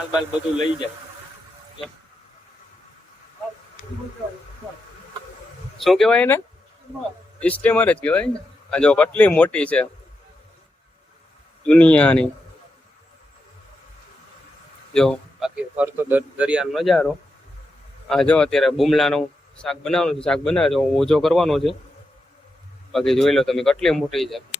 માલ બાલ બધું લઈ જાય. શું કહેવાય ને સ્ટીમર જ કહેવાય ને? આ જો કેટલી મોટી છે. દુનિયાની. જો, બાકી ફરતો દર- દરિયાનો નજારો. આ જો અત્યારે બુમલાનું શાક બનાવવાનું છે, શાક બનાવે છે, ઓછો કરવાનો છે. બાકી જોઈ લો તમે, કેટલી મોટી છે.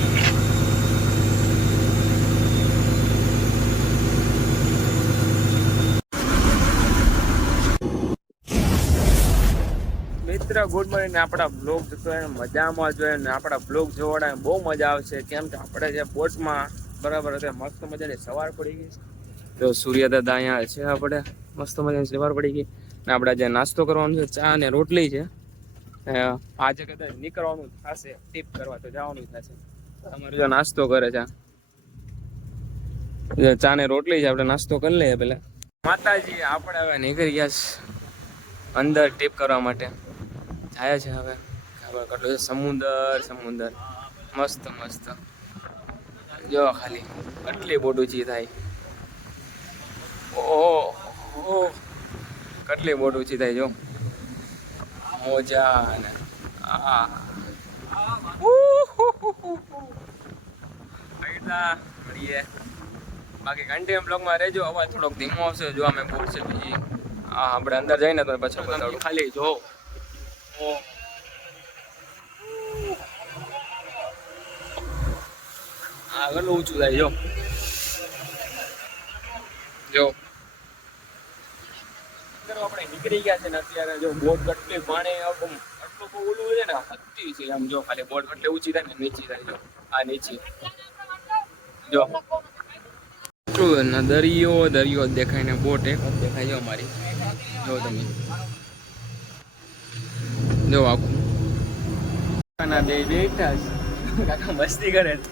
મિત્ર ગુડ મોર્નિંગ આપણા બ્લોગ જોઈએ મજામાં જોઈએ ને આપણા બ્લોગ જોવાના બહુ મજા આવશે. કેમ કે આપણે જે બોટમાં બરાબર છે મસ્ત મજાની સવાર પડી ગઈ. તો સૂર્યદાદા અહીંયા છે આપણે. મસ્ત મજાની સવાર પડી ગઈ. ને આપણે જે નાસ્તો કરવાનો છે, ચા ને રોટલી છે. આજે કદાચ નીકળવાનું થશે ટીપ કરવા તો જવાનું થશે. તમારે જો નાસ્તો કરે છે. ચા ને રોટલી છે, આપણે નાસ્તો કરી લઈએ પેલા માતાજી, આપણે હવે નીકળી ગયા અંદર ટીપ કરવા માટે. જાય છે હવે. ખબર કેટલું છે? સમુદર સમુદર. મસ્ત મસ્ત. જો ખાલી કેટલી બોટ ઊંચી થાય. ઓહો કેટલી બોટ ઊંચી થાય જો. મોજા ને આ. મળીએ બાકી કન્ટિન્યુ બ્લોગમાં રહેજો અવાજ થોડોક ધીમો આવશે જો અમે બોટ છે બીજી હા આપણે અંદર જઈને તો પછી ખાલી જો. ઓહ. આ કેટલું ઊંચું થાય, જો. નીકળી ગયા અત્યારે જો બોટ ઓલું છે ને જો ખાલી બોટ કેટલી ઊંચી થાય ને, નીચી થાય આ નીચી. જો. દરિયો દરિયો દેખાય ને, બોટ એક દેખાય, જો, અમારી. જો તમે. જો આખું કાકાના બે બેઠા છે. કાકા મસ્તી કરે છે.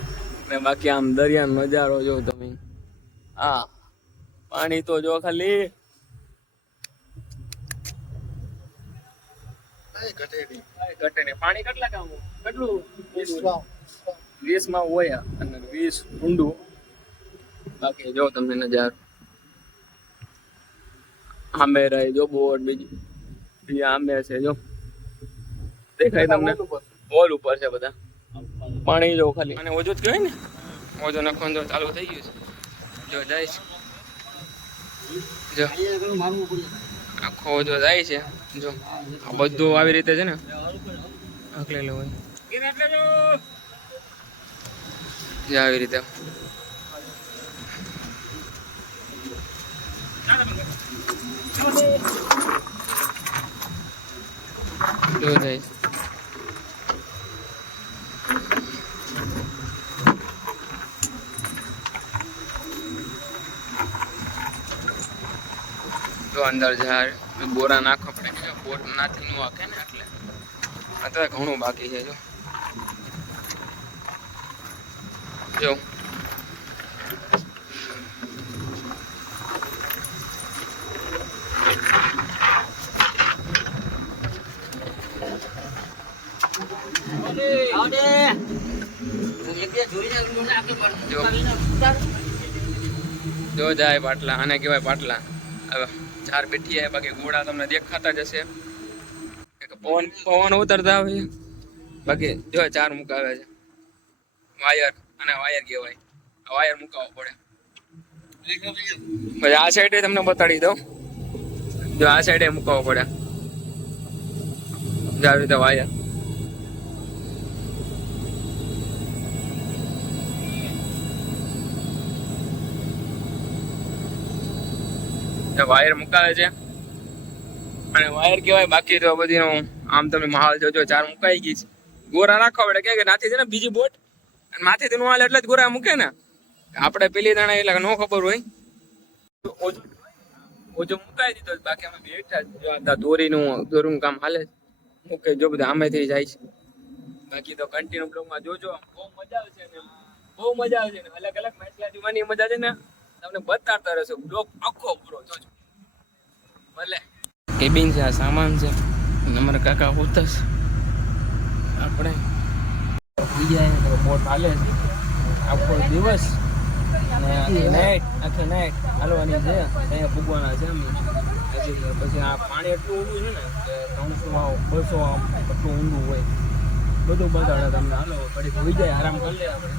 ને બાકી આમ દરિયાનો નજારો જો તમે. આ પાણી તો જો ખાલી. ઘટે નહીં પાણી કેટલા કામ કેટલું? વીસમાં હોય અને વીસ ઊંડું. બાકી જો તમને નજારો. આંબે રહે જો બોર્ડ બીજું. બીજી આંબે છે જો. દેખાય તમને? હોલ ઉપર છે બધા. પાણી જો ખાલી. અને ઓજો જ કહેવાય ને ઓજો નાખવાનું જો ચાલુ થઈ ગયું છે. જો જાય છે. જો. આખો ઓજો જાય છે. જો. આ બધું આવી રીતે છે ને આકલેલું હોય જે. આવી રીતે. જો જાય તો અંદર જાય બોરા નાખવા પડે. ને બોટ નાથી નું આખે ને એટલે. અત્યારે ઘણું બાકી છે જો. જો. જો જાય પાટલા. આને કહેવાય પાટલા. હવે. ચાર બેઠી છે બાકી ઘોડા તમને દેખાતા જ હશે. પવન પવન ઉતરતા આવે બાકી જો ચાર મુકાવે છે. વાયર અને વાયર કહેવાય. વાયર મુકાવવો પડે. પછી આ સાઈડે તમને બતાડી દઉં. જો આ સાઈડે મુકાવવો પડે. આવી રીતે વાયર. વાયર મુકાવે છે. અને વાયર કહેવાય બાકી તો બધી આમ તમે માહોલ જોજો ચાર મુકાઈ ગઈ છે. ગોરા રાખવા પડે કે નાથી છે ને બીજી બોટ, અને માથેથી નું હાલ એટલે જ ગોરા મૂકે ને. આપણે પેલી દાણા એટલે નો ખબર હોય. ઓછું ઓછું મુકાઈ દીધો બાકી અમે બેઠા દોરીનું દોરું કામ હાલે મૂકે, જો બધા આમેથી જાય છે. બાકી તો કન્ટિન્યુ બ્લોગમાં જોજો બહુ મજા આવશે ને બહુ મજા આવશે ને. અલગ અલગ માછલા જોવાની મજા છે ને. તમને બતાડતા રહેશે. બ્લોક આખો પૂરો જોજો ભલે. કેબિન છે, આ સામાન છે. અમારા કાકા હોતા છે. આપણે બીજા બોટ હાલે છે. આખો દિવસ. અને આખી નાઈટ હાલવાની છે. અહીંયા ભૂગવાના છે પછી આ પાણી એટલું ઊંડું છે ને ત્રણસો આવો, બસો આવો, એટલું ઊંડું હોય. બધું બતાડે તમને. હાલો આરામ કરી લે આપણે.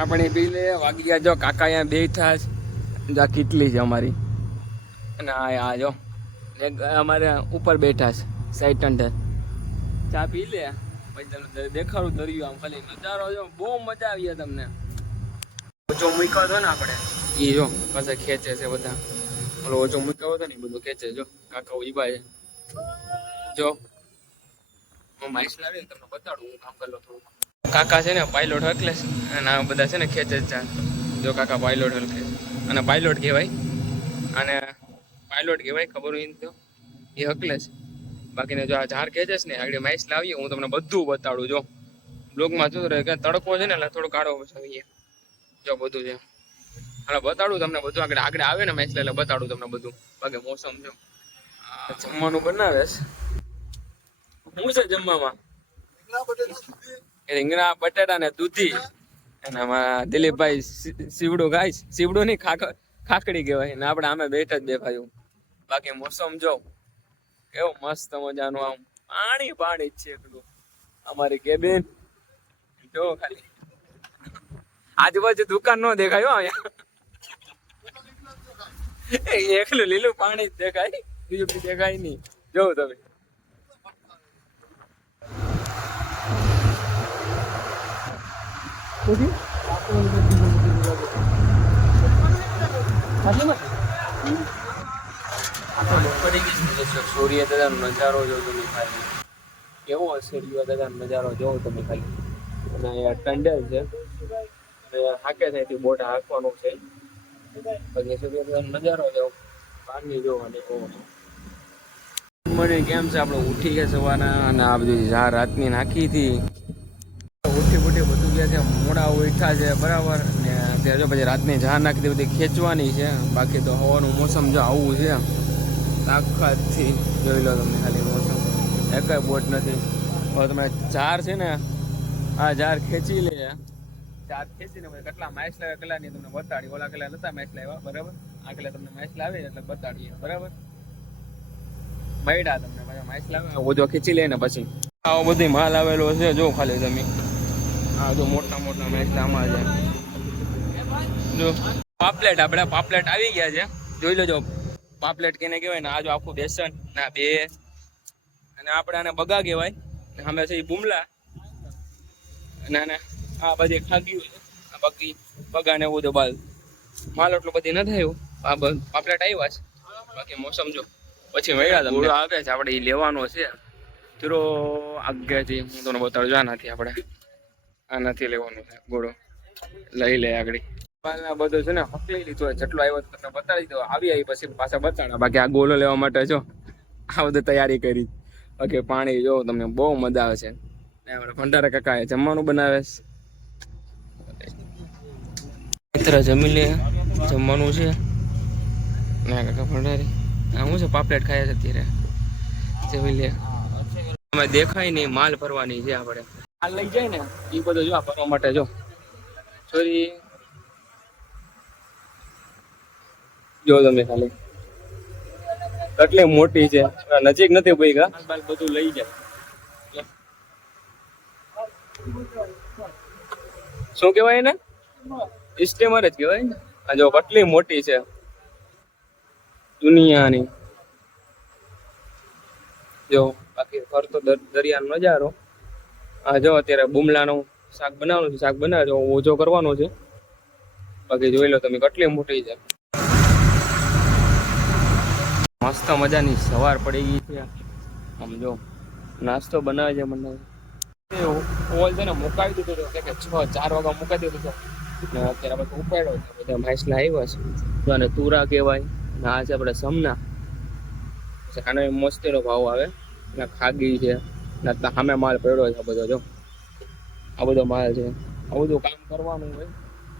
આપણે લે, વાગી જો કાકા અહીંયા બેઠા છે. આ કેટલી છે અમારી. અને આ આ જો અમારે ઉપર બેઠા છે સાઈડ અંડર ચા પી લે? પછી તમને દેખાડું દરિયું આમ ખાલી. નજારો જો, બહુ મજા આવી તમને. ઓછો મૂક્યો હતો ને આપણે? એ જો, પાછા ખેંચે છે બધા. ઓલો ઓછો મૂક્યો હતો ને બધું ખેંચે જો. કાકા ઊભા છે. જો. હું માઇસ લાવી ને તમને બતાડું, હું કામ કરેલો થોડું કાકા છે ને પાયલોટ હકલે અને આ બધા છે ને, ખેંચે જ જો કાકા પાયલોટ હલકે છે. અને પાયલોટ કહેવાય. અને પાયલોટ કહેવાય, ખબર હોય તો? એ હકલે છે. બાકીને જો આ ઝાડ ખેંચે છે ને, આગળ માઇસ લાવીએ, હું તમને બધું બતાડું, જો. બ્લોગમાં જોતો રહે કે તડકો છે ને, એટલે થોડો કાળો છે જો બધું છે. અને બતાડું તમને બધું. આગળ આગળ આવે ને મેચ એટલે બતાડું તમને બધું. બાકી મોસમ જો જમવાનું બનાવે છે. શું છે જમવામાં? રીંગણા, બટેટા ને દૂધી. અને આમાં દિલીપભાઈ સીવડું ગાય. સીવડું નહીં ખાક ખાકડી કહેવાય. ને આપણે આમે બેઠા જ દેખાયું બાકી મોસમ જો, કેવો મસ્ત મજાનું આમ પાણી પાણી જ છે એકલું. અમારી કેબિન જો ખાલી. આજુબાજુ દુકાન નો દેખાય અહીંયા. એકલું લીલું પાણી જ દેખાય. બીજું દેખાય નહીં. જોવું તમે. સૂર્ય દાદાનો નજારો જો તમે ખાલી. કેવો સૂર્ય દાદાનો નજારો જોવો તમે ખાલી. અને અહીંયા ટંડેલ છે. હાકે થાય બોટ હાંકવાનું છે. પછી સૂર્ય દાદાનો નજારો જો પાણી જોવાની કહો મને કેમ છે આપણે ઉઠી ગયા સવારના અને આ બધું રાતની નાખી હતી. ઉઠી ઉઠી બધું ગયા છે મોડા ઉઠા છે, બરાબર. ને ત્યાં જો પછી રાતની જા નાખી બધી ખેંચવાની છે. બાકી તો હવાનું મોસમ જો આવું છે, તાકાતથી જોઈ લો તમને ખાલી મોસમ. એક બોટ નથી. હવે તમે ઝાર છે ને, આ ઝાર ખેંચી લે. ચાર ખેંચીને પછી કેટલા માઇસ લાવ્યા, કેટલા ની તમને બતાડી. ઓલા કેટલા નતા માઇસ લાવ્યા, બરાબર? આ કેટલા તમને માઇસ લાવે, એટલે બતાડીએ, બરાબર? મળ્યા તમને પાછા માઇસ લાવે. ઓજો ખેંચી લે ને પછી. આવો બધી માલ આવેલો છે, જો ખાલી તમે. આ જો મોટા મોટા માઇસ આમાં છે. જો, પાપલેટ, આપણે પાપલેટ આવી ગયા છે. જોઈ લેજો, પાપલેટ કેને કહેવાય ને આ આખું બેસન, ના, બે. અને આપણે આને બગા કહેવાય. ને સામે છે બુમલા. અને ના આ બધી ખાગ્યું આ બાકી બગા ને એવું તો બાલ. માલ એટલું બધી ન થયું આ પાપલેટ આવ્યા છે. બાકી મોસમ જો, પછી મળ્યા તમને. આવે છે, આપણે એ લેવાનો છે. ચૂરો આગેથી, હું તમને બતાડું, જો આનાથી નથી આપણે. આ નથી લેવાનો છે, ગોળો. લઈ લે આગળ. બધું છે ને હકલી લીધો જેટલો આવ્યો તમને બતાડી દો આવી આવી પછી પાછા બતાડા બાકી આ ગોલો લેવા માટે જો, આ બધું તૈયારી કરી. બાકી પાણી જો તમને બહુ મજા આવે છે ને ભંડારા કાકા એ જમવાનું બનાવે છે. મિત્ર જમી લે. જમવાનું છે. ના કાકા ભંડારી. આ શું છે, પાપલેટ ખાય છે અત્યારે? જમી લે. અમે દેખાય નહીં, માલ ભરવાની છે આપણે. માલ લઈ જાય ને એ બધું જો ભરવા માટે જો. સોરી જો તમે ખાલી. કેટલી મોટી છે. નજીક નથી ભાઈ કા? બધું લઈ જાય. શું કહેવાય એને? સ્ટીમર જ કહેવાય ને. આ જો કેટલી મોટી છે. દુનિયાની. જો બાકી ફરતો દર- દરિયાનો નજારો. આ જો અત્યારે બુમલાનું શાક બનાવવાનું છે. શાક બનાવે ઓછો કરવાનો છે. બાકી જોઈ લો તમે કેટલી મોટી છે. મસ્ત મજાની સવાર પડી ગઈ છે. આમ જો, નાસ્તો બનાવે છે મને. ઓલ છે ને મુકાવી દીધો હતો. કે છ, ચાર વાગ્યા મુકાવી દીધો હતો. ને અત્યારે આપણે ઉપાડ્યો છે. બધા માછલા આવ્યા છે. આને તુરા કહેવાય. ને આ છે આપણે સમના. આનો મસ્તીનો ભાવ આવે. ને ખાગી છે. ને સામે માલ પડ્યો છે બધો, જો. આ બધો માલ છે. આ બધું કામ કરવાનું હોય.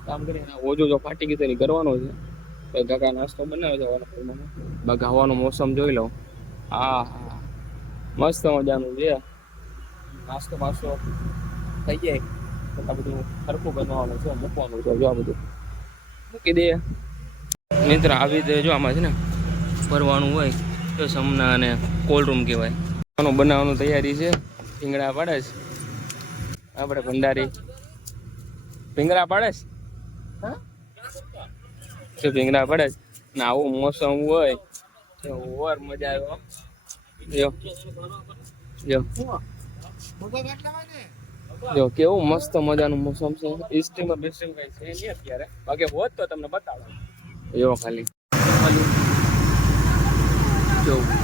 કામ કરીને ઓજો જો ફાટી ગયું તો કરવાનું છે. કાકા નાસ્તો બનાવી છે વાળા બાકી હવાનું મોસમ જોઈ લઉં. હા હા. મસ્ત મજાનું છે. નાસ્તો બાસ્તો થઈ જાય. આ બધું સરખું બનાવવાનું છે, મૂકવાનું છે, જો આ બધું. મૂકી દે. મિત્ર આવી રીતે જો આમાં છે ને ફરવાનું હોય તો સમના અને કોલ્ડ રૂમ કહેવાય. આનું બનાવવાનું તૈયારી છે. ભીંગડા પાડે છે. આપણે ભંડારી. ભીંગડા પાડે છે? જો ભીંગડા પડે છે ને આવું મોસમ હોય, તો ઓર મજા આવ્યો જો. જો. જો, કેવું મસ્ત મજાનું મોસમ છે. ઈસ્ટીમાં બેસ્ટીમ કઈ છે નહીં અત્યારે. બાકી હોત તો તમને બતાવો જો ખાલી. જો.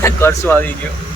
કરશું આવી ગયો.